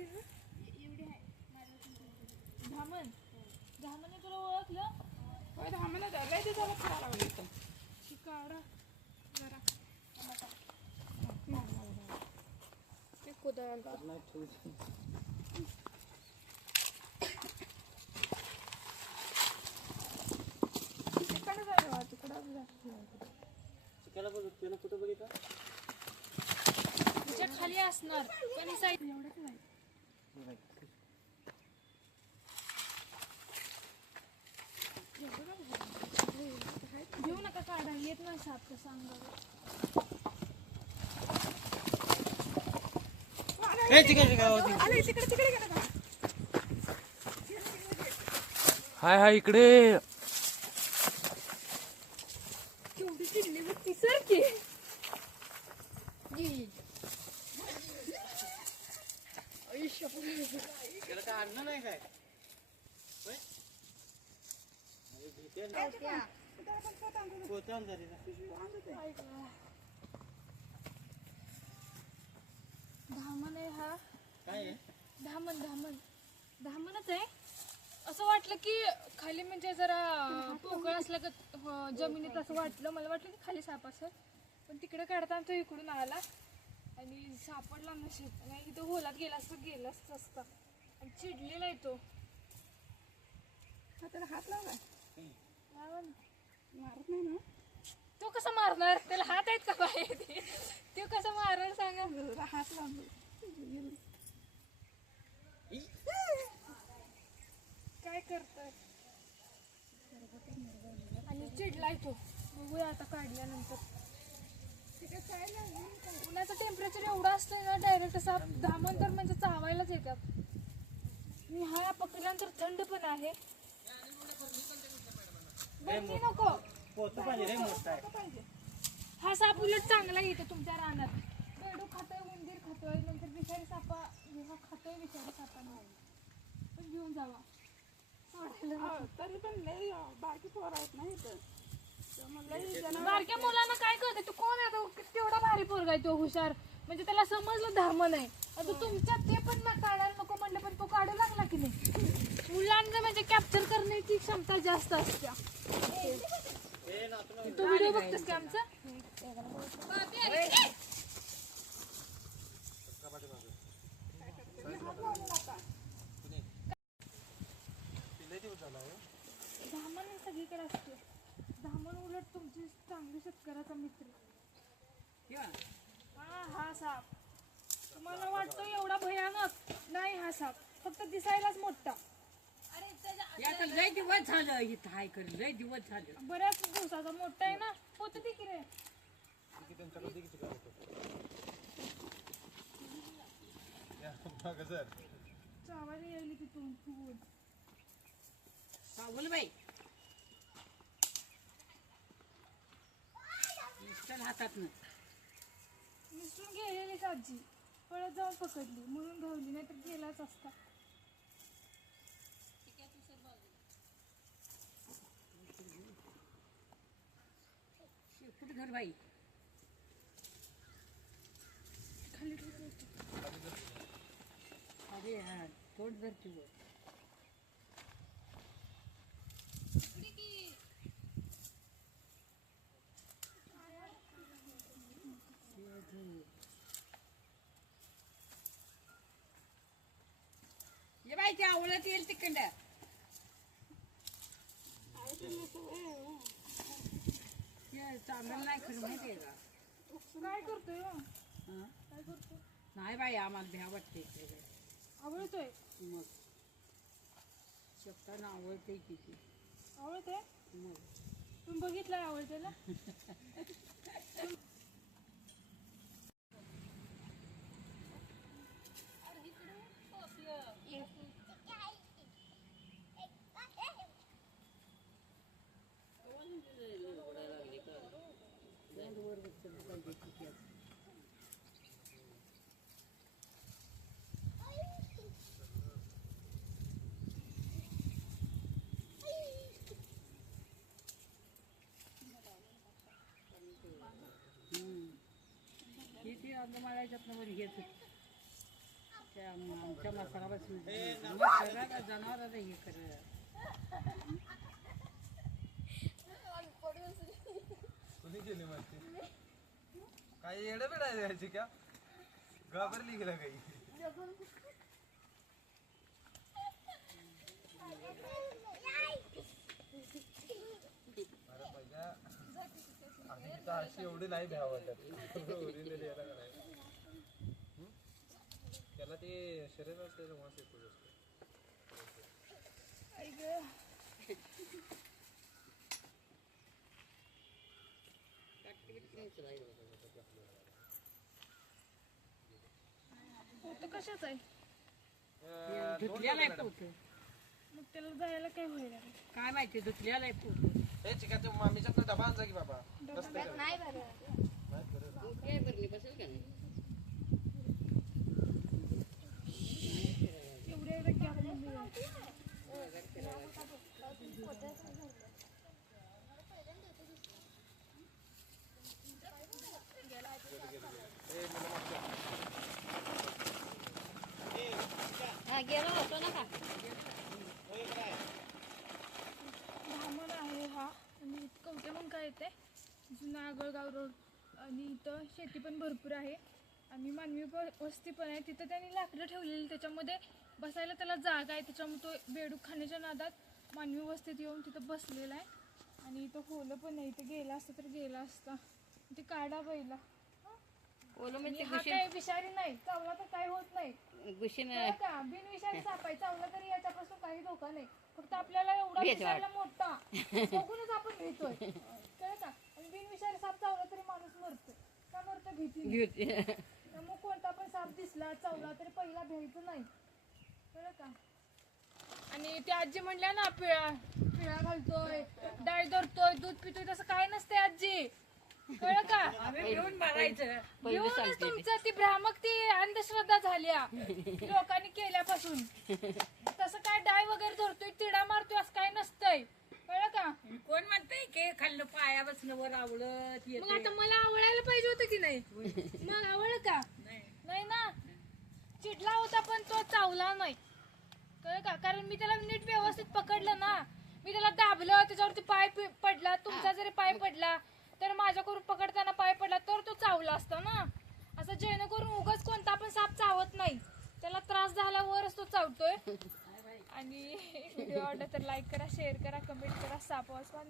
तिचं? धामण धामण तुला ओळखलं? होय धामण लय दिवसाला खरा लागली इथं. काढा जरा ते कुदायला तिकडे जायला तिकडं कुठं बघितलं तुझ्या खाली असणार पण साईड एवढंच नाही घेऊ नका काढा येत नाही साप तर सांगा हाय हाय इकडे केवढी चिडली बघ ती सारखी काढणं नाही काय धामण आहे हा काय धामण धामण धामणच आहे असं वाटलं की खाली म्हणजे जरा पोकळ असलं का जमिनीत असं वाटलं मला वाटलं की खाली साप असेल पण तिकडे काढताना तो इकडून आला आणि सापडला नसेल नाही इथं होलात गेलाच असता आणि चिडलेला आहे तो त्याला हात लावला मारत नाही ना तो कसा मारणार त्याला हात आहेत का बाहेर तो कसा मारणार सांगा हात लावून काय करतोय आणि चिडलाय तो बघूया आता काढल्यानंतर उन्हाचं टेम्परेचर एवढं असतं ना डायरेक्ट साप धामण तर म्हणजे चावायलाच येतात आणि हा पकडल्यानंतर थंड पण आहे बरं नको हा साप उलट चांगला येतो तुमच्या रानात बेडू खातोय उंदीर खातोय नंतर विषारी सापा जेव्हा खातोय विषारी सापांना पण घेऊन जावा तरी पण लय बाकी पोर आहेत नाही बारक्या मुलांना काय कळते तू कोण आहे तो तेवढा भारी पोरगा आहे तो हुशार म्हणजे त्याला समजलं धर्म नाही आता तुमच्यात ते पण ना काढायला नको म्हणलं पण तो काढू लागला की नाही मुलांना म्हणजे कॅप्चर करण्याची क्षमता जास्त असते तू व्हिडिओ बघतोस का आमचा धामण सगळीकडे असते धामण उलट तुमची चांगली शेतकऱ्याचा मित्र हा साप तुम्हाला वाटतो एवढा भयानक नाही हा साप फक्त दिसायलाच मोठा लय दिवस झालं इथं हाय कर लय दिवस झालं बऱ्याच दिवसाचा मोठा आहे ना होत ती की रे चावायला यायली तिथून फुगून बोल बाई हातात मिसळून गेलेली आजी पळत जाऊन पकडली म्हणून धावली नाही तर गेलाच असता कुठे घर बाई खाली अरे हा तोड धरती वर ये बाई ते आवळत येईल तिकडं चांगलं नाही खरं माहितीये का काय करतोय हं? काय करतोय नाही बाई आम्हाला भ्या वाटते आवडतोय मग शकताना आवडते किती आवडतोय मग तुम्ही बघितलंय आवडतेला किती अंगमाळ्याच्या प्रमाणे घेत त्या मिरच्या मसाला बसून शरीराला जनावराला हे कर कुणी केली माहिती काही येडं बिडा द्यायची का घाबरली गेला काही अरे पहिल्या आधी तिथं अशी एवढी नाही भ्याव ओरिजिनल याला का नाही त्याला ते शरीर असते वास येतो पोतं कशाच आहे धुतल्याला आहे पोत मग त्याला जायला काय होईल काय माहिती धुतल्याला आहे पोत हे चिकाच्या मामीच्या डबा आणजा की बाबा नाही बरं एवढ्या एवढ्या gap मध्ये गेलो होतो ना का धामण आहे हा आणि कवटे मग काय येते जुना आगळगाव रोड आणि इथं शेती पण भरपूर आहे आणि मानवी वस्ती पण आहे तिथं त्यांनी लाकडं ठेवलेली त्याच्यामध्ये बसायला त्याला जागा आहे त्याच्यामुळे तो बेडूक खाण्याच्या नादात मानवी वस्तीत येऊन तिथं बसलेला आहे आणि इथं होलं पण नाही इथं गेला असता तर गेला असता ते काढा पहिला ओलो आणि म्हणजे हा काय विषारी नाही चावला तर काय होत नाही गुशीन कळलं का बिनविषारी साप आहे चावला तरी याच्यापासून काही धोका नाही फक्त आपल्याला एवढा भीती दिसायला मोठा बघूनच आपण भेटतोय कळलं का आणि बिनविषारी साप चावला तरी माणूस मरतो का मरतो भीती त्यामुळे कोणता पण साप दिसला चावला तरी पहिला भ्यायचं नाही कळलं का आणि त्या आजी म्हणल्या ना पिळा घालतोय डाळ धरतोय दूध पितोय तसं काय नसते आजी कळलं का आम्ही घेऊन बघायचं येऊनच तुमचं ती भ्रामक ती अंधश्रद्धा झाल्या लोकांनी केल्यापासून तसं काय डाय वगैरे धरतोय तिडा मारतोय असं काय नसतंय कळलं का कोण म्हणतंय की खाल्लं पाया बसलं वर आवडत मग आता मला आवडायला पाहिजे होतं की नाही मग आवडलं का नाही ना चिडला होता पण तो चावला नाही कळलं का कारण मी त्याला नीट व्यवस्थित पकडलं ना मी त्याला दाबलं त्याच्यावरती पाय पडला तुमचा जरी पाय पडला तर माझ्याकडून पकडताना पाय पडला तर तो चावला असता ना असं जेणेकरून उगाच कोणता पण साप चावत नाही त्याला त्रास झाल्यावरच तो चावतोय आणि व्हिडिओ आवडला तर लाईक करा शेअर करा कमेंट करा साप वाचवा